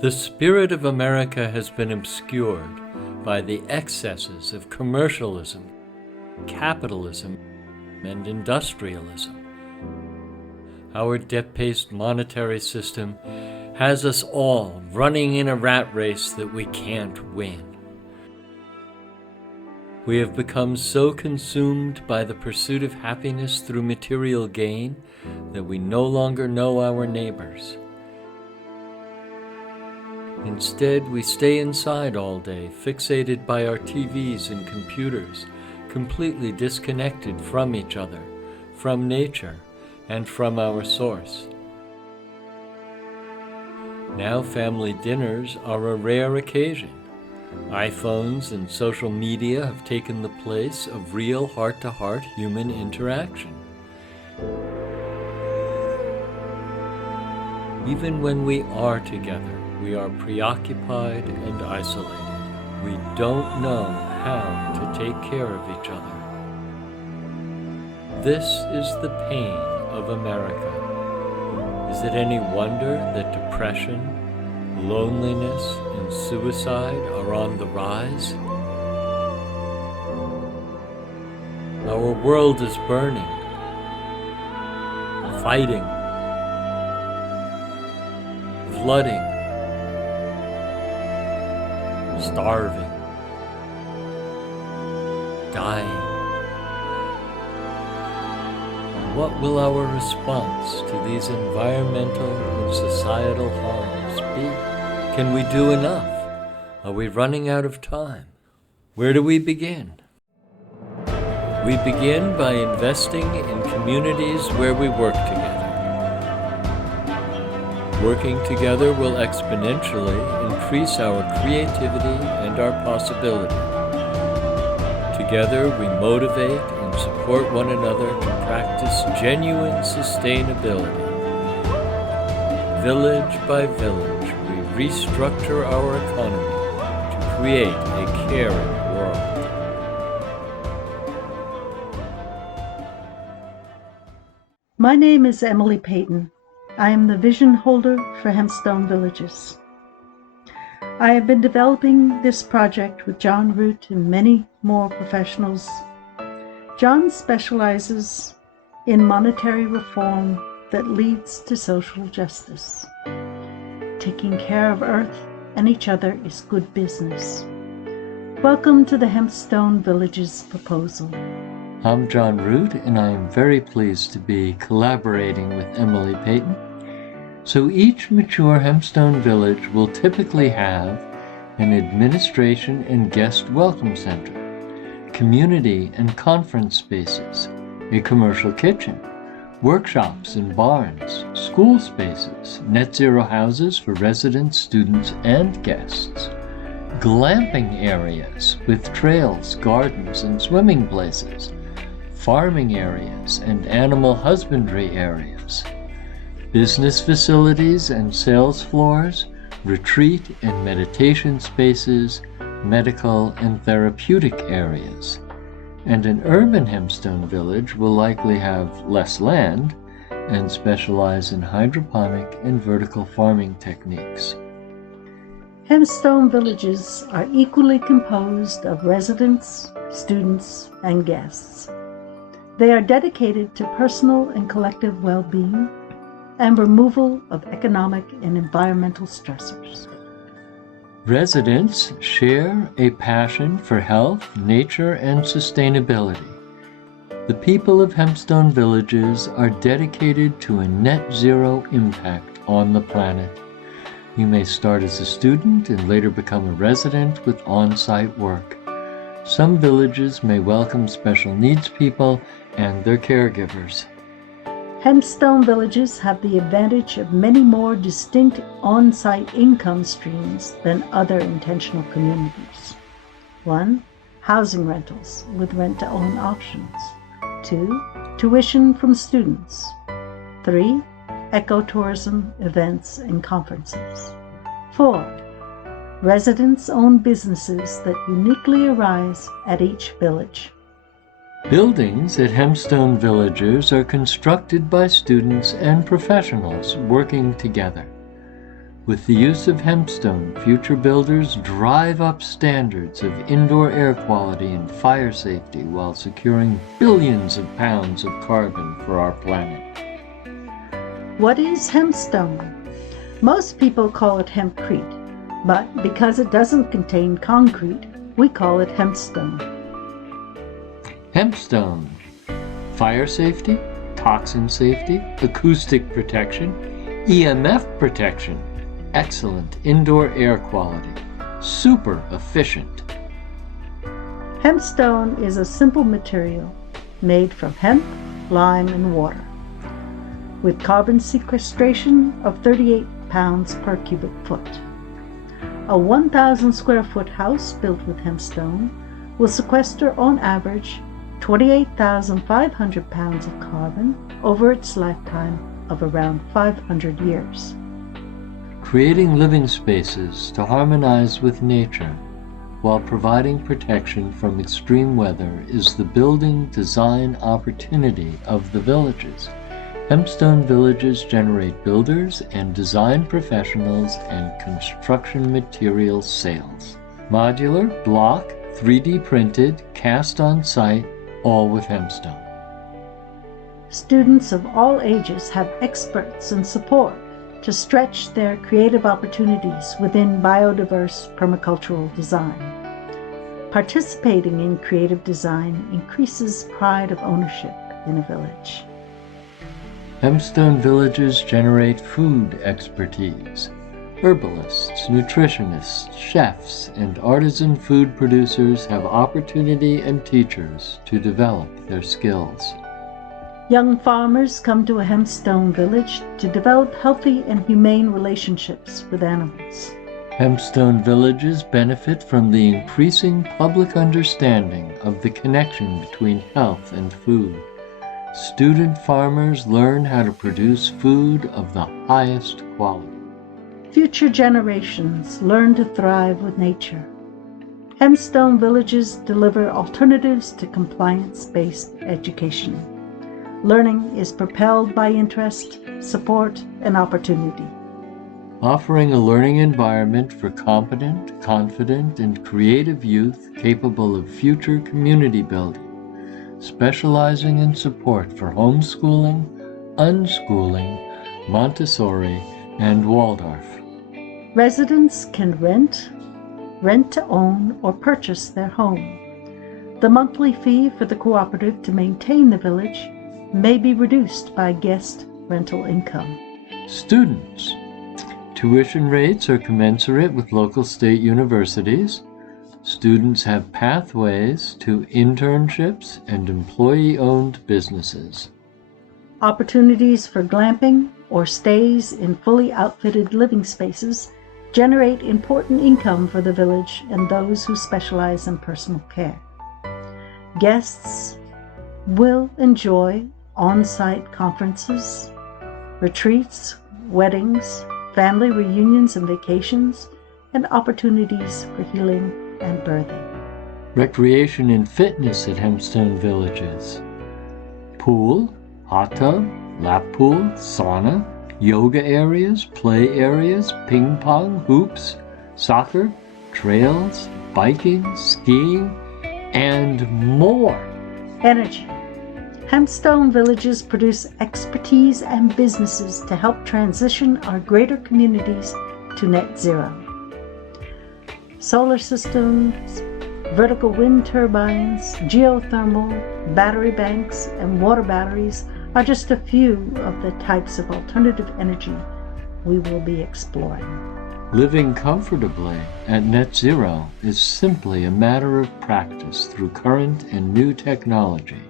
The spirit of America has been obscured by the excesses of commercialism, capitalism, and industrialism. Our debt-based monetary system has us all running in a rat race that we can't win. We have become so consumed by the pursuit of happiness through material gain that we no longer know our neighbors. Instead, we stay inside all day, fixated by our TVs and computers, completely disconnected from each other, from nature, and from our source. Now family dinners are a rare occasion. iPhones and social media have taken the place of real heart-to-heart human interaction. Even when we are together, we are preoccupied and isolated. We don't know how to take care of each other. This is the pain of America. Is it any wonder that depression, loneliness, and suicide are on the rise? Our world is burning, fighting, flooding, starving, dying. What will our response to these environmental and societal harms be? Can we do enough? Are we running out of time? Where do we begin? We begin by investing in communities where we work together. Working together will exponentially increase our creativity and our possibility. Together we motivate and support one another to practice genuine sustainability. Village by village, we restructure our economy to create a caring world. My name is Emily Payton. I am the vision holder for Hempstone Villages. I have been developing this project with John Root and many more professionals. John specializes in monetary reform that leads to social justice. Taking care of Earth and each other is good business. Welcome to the Hempstone Villages proposal. I'm John Root, and I am very pleased to be collaborating with Emily Payton. So each mature Hempstone village will typically have an administration and guest welcome center, community and conference spaces, a commercial kitchen, workshops and barns, school spaces, net zero houses for residents, students, and guests, glamping areas with trails, gardens, and swimming places, farming areas and animal husbandry areas, business facilities and sales floors, retreat and meditation spaces, medical and therapeutic areas. And an urban Hempstone village will likely have less land and specialize in hydroponic and vertical farming techniques. Hempstone Villages are equally composed of residents, students, and guests. They are dedicated to personal and collective well-being and removal of economic and environmental stressors. Residents share a passion for health, nature, and sustainability. The people of Hempstone Villages are dedicated to a net zero impact on the planet. You may start as a student and later become a resident with on-site work. Some villages may welcome special needs people and their caregivers. Hempstone Villages have the advantage of many more distinct on-site income streams than other intentional communities. 1. Housing rentals with rent-to-own options. 2. Tuition from students. 3. Ecotourism, events, and conferences. 4. Residents-owned businesses that uniquely arise at each village. Buildings at Hempstone Villages are constructed by students and professionals working together. With the use of Hempstone, future builders drive up standards of indoor air quality and fire safety while securing billions of pounds of carbon for our planet. What is hempstone? Most people call it hempcrete, but because it doesn't contain concrete, we call it hempstone. Hempstone: fire safety, toxin safety, acoustic protection, EMF protection, excellent indoor air quality, super efficient. Hempstone is a simple material made from hemp, lime, and water, with carbon sequestration of 38 pounds per cubic foot. A 1,000 square foot house built with hempstone will sequester on average 28,500 pounds of carbon over its lifetime of around 500 years. Creating living spaces to harmonize with nature while providing protection from extreme weather is the building design opportunity of the villages. Hempstone Villages generate builders and design professionals and construction material sales. Modular, block, 3D printed, cast on site, all with Hempstone. Students of all ages have experts and support to stretch their creative opportunities within biodiverse permacultural design. Participating in creative design increases pride of ownership in a village. Hempstone Villages generate food expertise. Herbalists, nutritionists, chefs, and artisan food producers have opportunity and teachers to develop their skills. Young farmers come to a hempstone village to develop healthy and humane relationships with animals. Hempstone Villages benefit from the increasing public understanding of the connection between health and food. Student farmers learn how to produce food of the highest quality. Future generations learn to thrive with nature. Hempstone Villages deliver alternatives to compliance-based education. Learning is propelled by interest, support, and opportunity. Offering a learning environment for competent, confident, and creative youth capable of future community building, specializing in support for homeschooling, unschooling, Montessori, and Waldorf. Residents can rent to own, or purchase their home. The monthly fee for the cooperative to maintain the village may be reduced by guest rental income. Students: tuition rates are commensurate with local state universities. Students have pathways to internships and employee-owned businesses. Opportunities for glamping or stays in fully outfitted living spaces generate important income for the village and those who specialize in personal care. Guests will enjoy on-site conferences, retreats, weddings, family reunions and vacations, and opportunities for healing and birthing. Recreation and fitness at Hempstone Villages. Pool, hot tub, lap pool, sauna, yoga areas, play areas, ping pong, hoops, soccer, trails, biking, skiing, and more. Energy. Hempstone Villages produce expertise and businesses to help transition our greater communities to net zero. Solar systems, vertical wind turbines, geothermal, battery banks, and water batteries are just a few of the types of alternative energy we will be exploring. Living comfortably at net zero is simply a matter of practice through current and new technology.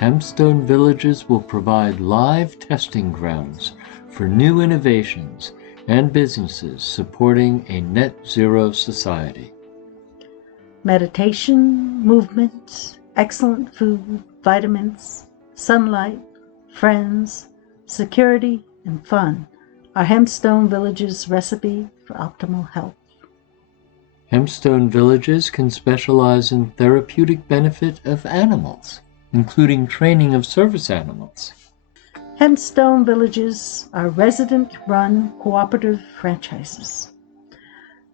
Hempstone Villages will provide live testing grounds for new innovations and businesses supporting a net zero society. Meditation, movement, excellent food, vitamins, sunlight, friends, security, and fun are Hempstone Villages' recipe for optimal health. Hempstone Villages can specialize in therapeutic benefit of animals, including training of service animals. Hempstone Villages are resident-run cooperative franchises.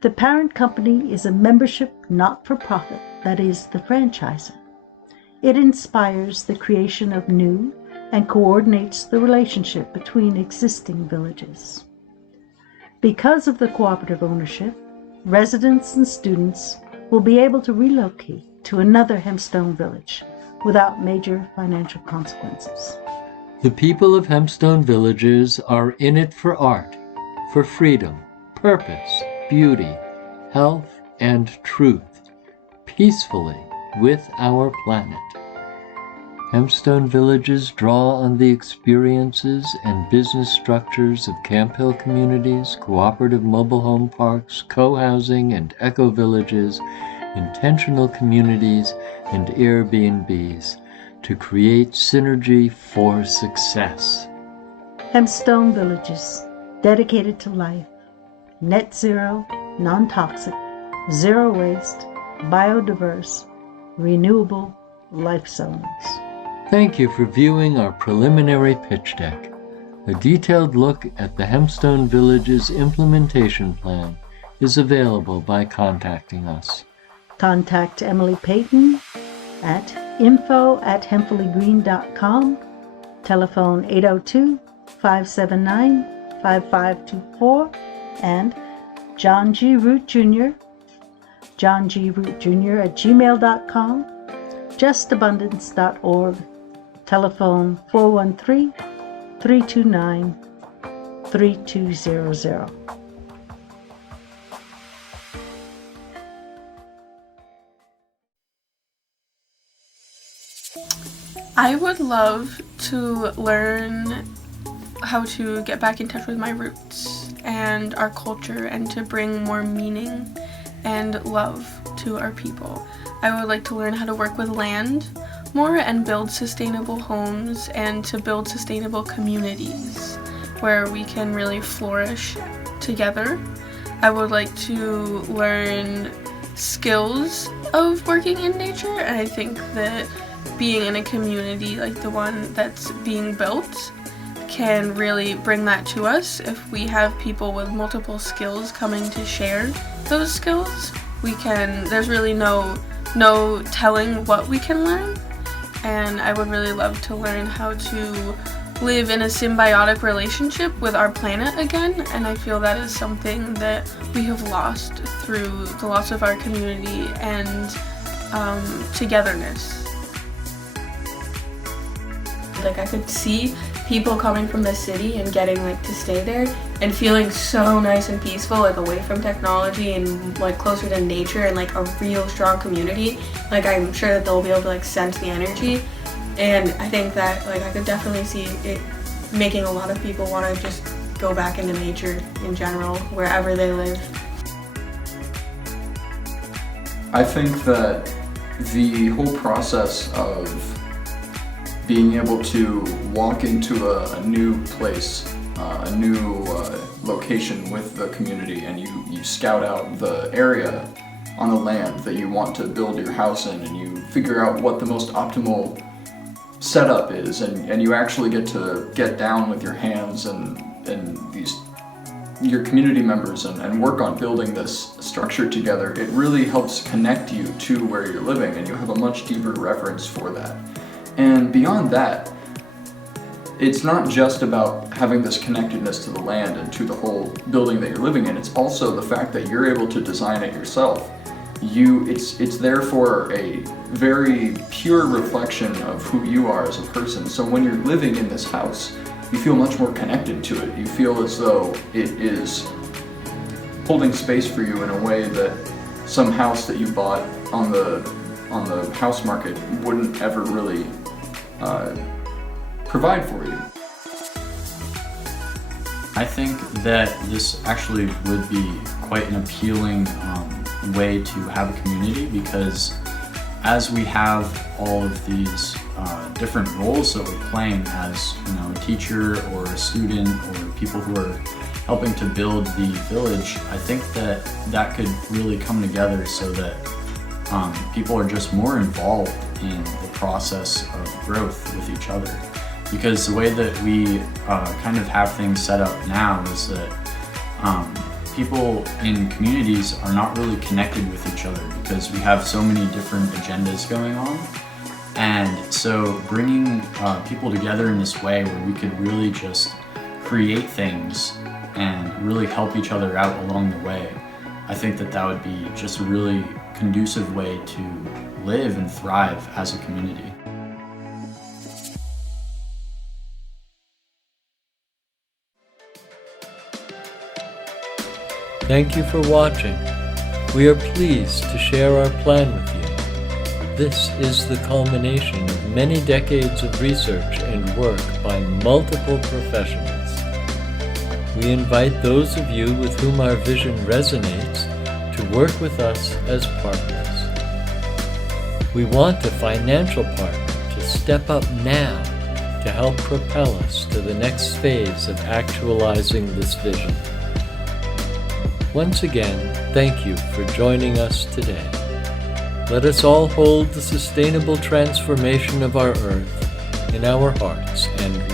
The parent company is a membership not-for-profit, that is, the franchisor. It inspires the creation of new and coordinates the relationship between existing villages. Because of the cooperative ownership, residents and students will be able to relocate to another Hempstone village without major financial consequences. The people of Hempstone Villages are in it for art, for freedom, purpose, beauty, health, and truth, peacefully with our planet. Hempstone Villages draw on the experiences and business structures of Camp Hill communities, cooperative mobile home parks, co-housing and eco-villages, intentional communities, and Airbnbs to create synergy for success. Hempstone Villages, dedicated to life, net zero, non-toxic, zero waste, biodiverse, renewable life zones. Thank you for viewing our preliminary pitch deck. A detailed look at the Hempstone Villages implementation plan is available by contacting us. Contact Emily Payton at info@hempfullygreen.com, telephone 802-579-5524, and John G. Root Jr., johngrootjr@gmail.com, justabundance.org, telephone 413-329-3200. I would love to learn how to get back in touch with my roots and our culture and to bring more meaning and love to our people. I would like to learn how to work with land more and build sustainable homes and to build sustainable communities where we can really flourish together. I would like to learn skills of working in nature, and I think that being in a community like the one that's being built can really bring that to us. If we have people with multiple skills coming to share those skills, there's really no telling what we can learn. And I would really love to learn how to live in a symbiotic relationship with our planet again, and I feel that is something that we have lost through the loss of our community and togetherness. Like, I could see people coming from the city and getting to stay there and feeling so nice and peaceful, away from technology and closer to nature and a real strong community. I'm sure that they'll be able to sense the energy, and I think that I could definitely see it making a lot of people want to just go back into nature in general, wherever they live. I think that the whole process of being able to walk into a new place, a new location with the community, and you scout out the area on the land that you want to build your house in, and you figure out what the most optimal setup is, and you actually get to get down with your hands and your community members and work on building this structure together. It really helps connect you to where you're living, and you have a much deeper reverence for that. And beyond that, it's not just about having this connectedness to the land and to the whole building that you're living in. It's also the fact that you're able to design it yourself. It's therefore a very pure reflection of who you are as a person. So when you're living in this house, you feel much more connected to it. You feel as though it is holding space for you in a way that some house that you bought on the house market wouldn't ever really provide for you. I think that this actually would be quite an appealing way to have a community, because as we have all of these different roles that we're playing as a teacher or a student or people who are helping to build the village, I think that could really come together so that people are just more involved in the process of growth with each other. because the way that we kind of have things set up now is that people in communities are not really connected with each other because we have so many different agendas going on. And so bringing people together in this way where we could really just create things and really help each other out along the way, I think that that would be just a really conducive way to live and thrive as a community. Thank you for watching. We are pleased to share our plan with you. This is the culmination of many decades of research and work by multiple professionals. We invite those of you with whom our vision resonates to work with us as partners. We want a financial partner to step up now to help propel us to the next phase of actualizing this vision. Once again, thank you for joining us today. Let us all hold the sustainable transformation of our Earth in our hearts and